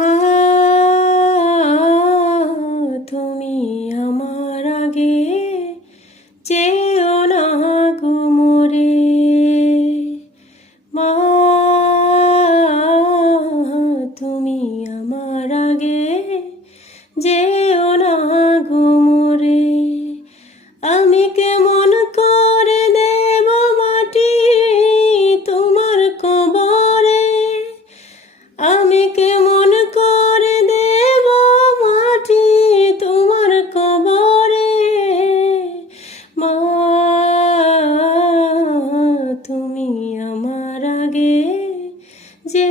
মা তুমি আমার আগে যেও না গো মোরে, মা তুমি আমার আগে যেও না গো মোরে। আমি কেমন করে দেব মাটি তোমার কবরে, আমি কেমন করে দেব মাটি তোমার কবরে, মা তুমি আমার আগে যে